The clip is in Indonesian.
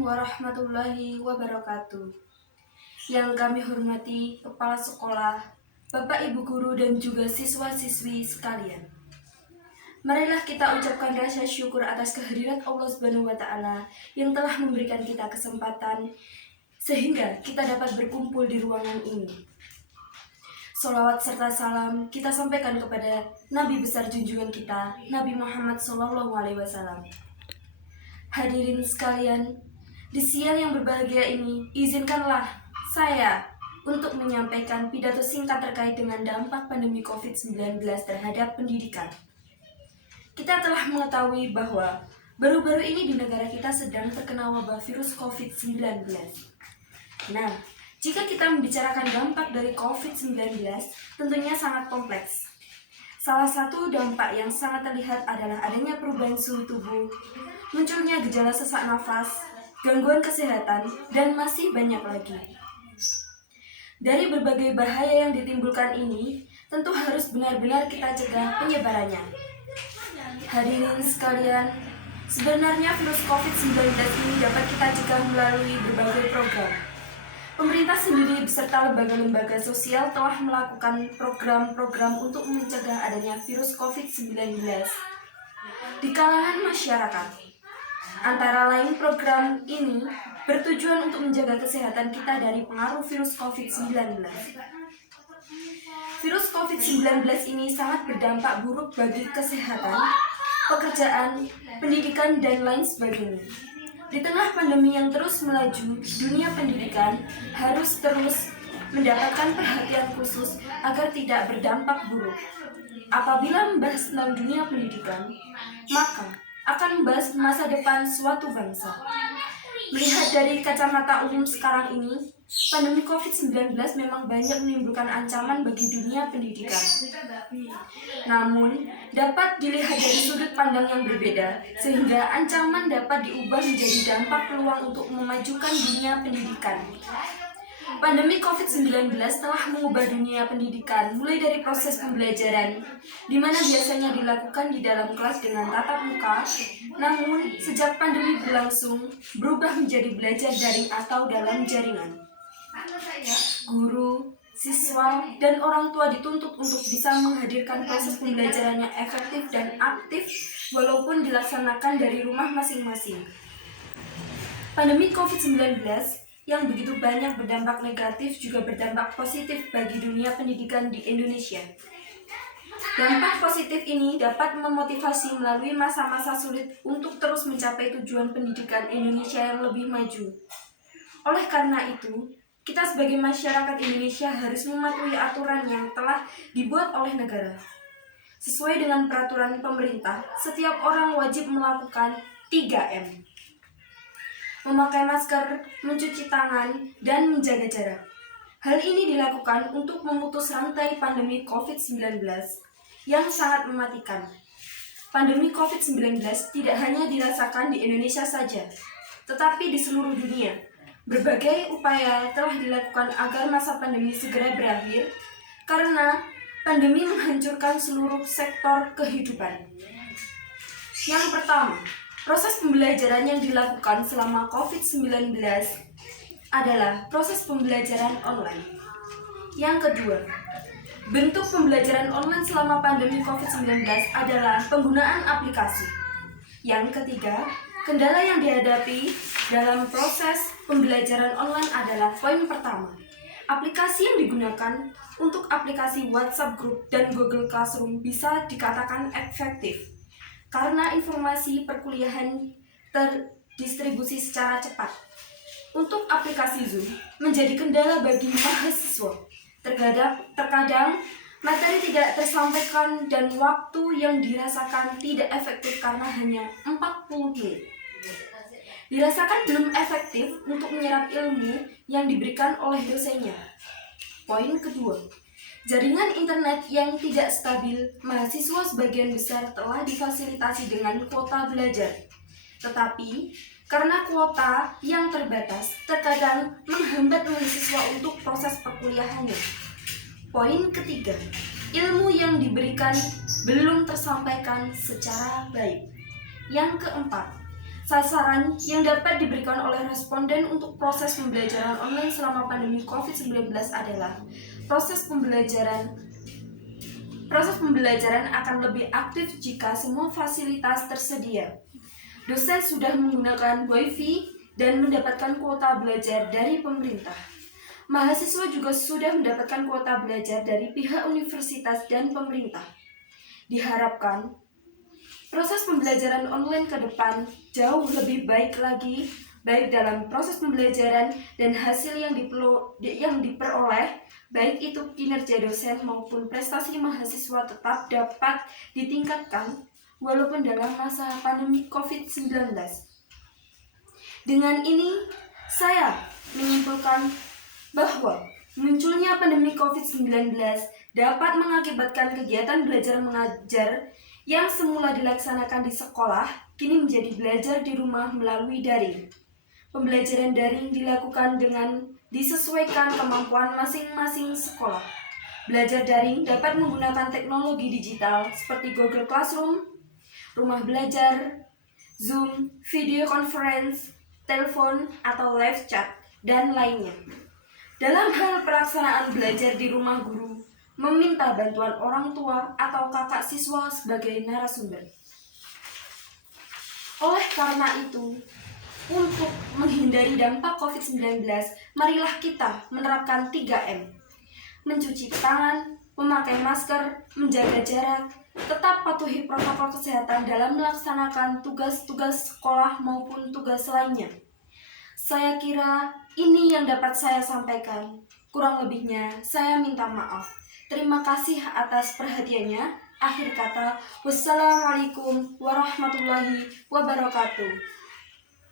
warahmatullahi wabarakatuh. Yang kami hormati Kepala Sekolah, Bapak Ibu Guru dan juga siswa-siswi sekalian. Marilah kita ucapkan rasa syukur atas kehadirat Allah Subhanahu wa Ta'ala yang telah memberikan kita kesempatan sehingga kita dapat berkumpul di ruangan ini. Sholawat serta salam kita sampaikan kepada Nabi besar junjungan kita, Nabi Muhammad SAW. Hadirin sekalian, di siang yang berbahagia ini, izinkanlah saya untuk menyampaikan pidato singkat terkait dengan dampak pandemi COVID-19 terhadap pendidikan. Kita telah mengetahui bahwa baru-baru ini di negara kita sedang terkena wabah virus COVID-19. Nah, jika kita membicarakan dampak dari COVID-19, tentunya sangat kompleks. Salah satu dampak yang sangat terlihat adalah adanya perubahan suhu tubuh, munculnya gejala sesak nafas, gangguan kesehatan, dan masih banyak lagi. Dari berbagai bahaya yang ditimbulkan ini, tentu harus benar-benar kita cegah penyebarannya. Hadirin sekalian, sebenarnya virus COVID-19 ini dapat kita cegah melalui berbagai program. Pemerintah sendiri beserta lembaga-lembaga sosial telah melakukan program-program untuk mencegah adanya virus COVID-19 di kalangan masyarakat. Antara lain program ini bertujuan untuk menjaga kesehatan kita dari pengaruh virus COVID-19. Virus COVID-19 ini sangat berdampak buruk bagi kesehatan, pekerjaan, pendidikan, dan lain sebagainya. Di tengah pandemi yang terus melaju, dunia pendidikan harus terus mendapatkan perhatian khusus agar tidak berdampak buruk. Apabila membahas tentang dunia pendidikan, maka akan membahas masa depan suatu bangsa. Melihat dari kacamata umum sekarang ini, pandemi COVID-19 memang banyak menimbulkan ancaman bagi dunia pendidikan. Namun, dapat dilihat dari sudut pandang yang berbeda, sehingga ancaman dapat diubah menjadi dampak peluang untuk memajukan dunia pendidikan. Pandemi COVID-19 telah mengubah dunia pendidikan mulai dari proses pembelajaran, di mana biasanya dilakukan di dalam kelas dengan tatap muka, namun sejak pandemi berlangsung, berubah menjadi belajar daring atau dalam jaringan. Guru, siswa, dan orang tua dituntut untuk bisa menghadirkan proses pembelajarannya efektif dan aktif walaupun dilaksanakan dari rumah masing-masing. Pandemi COVID-19 yang begitu banyak berdampak negatif juga berdampak positif bagi dunia pendidikan di Indonesia. Dampak positif ini dapat memotivasi melalui masa-masa sulit untuk terus mencapai tujuan pendidikan Indonesia yang lebih maju. Oleh karena itu, kita sebagai masyarakat Indonesia harus mematuhi aturan yang telah dibuat oleh negara. Sesuai dengan peraturan pemerintah, setiap orang wajib melakukan 3M. Memakai masker, mencuci tangan, dan menjaga jarak. Hal ini dilakukan untuk memutus rantai pandemi COVID-19 yang sangat mematikan. Pandemi COVID-19 tidak hanya dirasakan di Indonesia saja, tetapi di seluruh dunia. Berbagai upaya telah dilakukan agar masa pandemi segera berakhir, karena pandemi menghancurkan seluruh sektor kehidupan. Yang pertama, proses pembelajaran yang dilakukan selama COVID-19 adalah proses pembelajaran online. Yang kedua, bentuk pembelajaran online selama pandemi COVID-19 adalah penggunaan aplikasi. Yang ketiga, kendala yang dihadapi dalam proses pembelajaran online adalah poin pertama. Aplikasi yang digunakan untuk aplikasi WhatsApp Group dan Google Classroom bisa dikatakan efektif karena informasi perkuliahan terdistribusi secara cepat. Untuk aplikasi Zoom menjadi kendala bagi mahasiswa. Terkadang materi tidak tersampaikan dan waktu yang dirasakan tidak efektif karena hanya 40 menit. Dirasakan belum efektif untuk menyerap ilmu yang diberikan oleh dosennya. Poin kedua, jaringan internet yang tidak stabil, mahasiswa sebagian besar telah difasilitasi dengan kuota belajar. Tetapi, karena kuota yang terbatas, terkadang menghambat mahasiswa untuk proses perkuliahannya. Poin ketiga, ilmu yang diberikan belum tersampaikan secara baik. Yang keempat, Sasaran yang dapat diberikan oleh responden untuk proses pembelajaran online selama pandemi COVID-19 adalah proses pembelajaran akan lebih aktif jika semua fasilitas tersedia. Dosen sudah menggunakan WiFi dan mendapatkan kuota belajar dari pemerintah. Mahasiswa juga sudah mendapatkan kuota belajar dari pihak universitas dan pemerintah. Diharapkan proses pembelajaran online ke depan jauh lebih baik lagi, baik dalam proses pembelajaran dan hasil yang diperoleh, baik itu kinerja dosen maupun prestasi mahasiswa tetap dapat ditingkatkan walaupun dalam masa pandemi COVID-19. Dengan ini, saya menyimpulkan bahwa munculnya pandemi COVID-19 dapat mengakibatkan kegiatan belajar mengajar yang semula dilaksanakan di sekolah, kini menjadi belajar di rumah melalui daring. Pembelajaran daring dilakukan dengan disesuaikan kemampuan masing-masing sekolah. Belajar daring dapat menggunakan teknologi digital seperti Google Classroom, rumah belajar, Zoom, video conference, telepon, atau live chat, dan lainnya. Dalam hal pelaksanaan belajar di rumah, guru meminta bantuan orang tua atau kakak siswa sebagai narasumber. Oleh karena itu, untuk menghindari dampak COVID-19, marilah kita menerapkan 3M. Mencuci tangan, memakai masker, menjaga jarak, tetap patuhi protokol kesehatan dalam melaksanakan tugas-tugas sekolah maupun tugas lainnya. Saya kira ini yang dapat saya sampaikan. Kurang lebihnya, saya minta maaf. Terima kasih atas perhatiannya. Akhir kata, wassalamualaikum warahmatullahi wabarakatuh.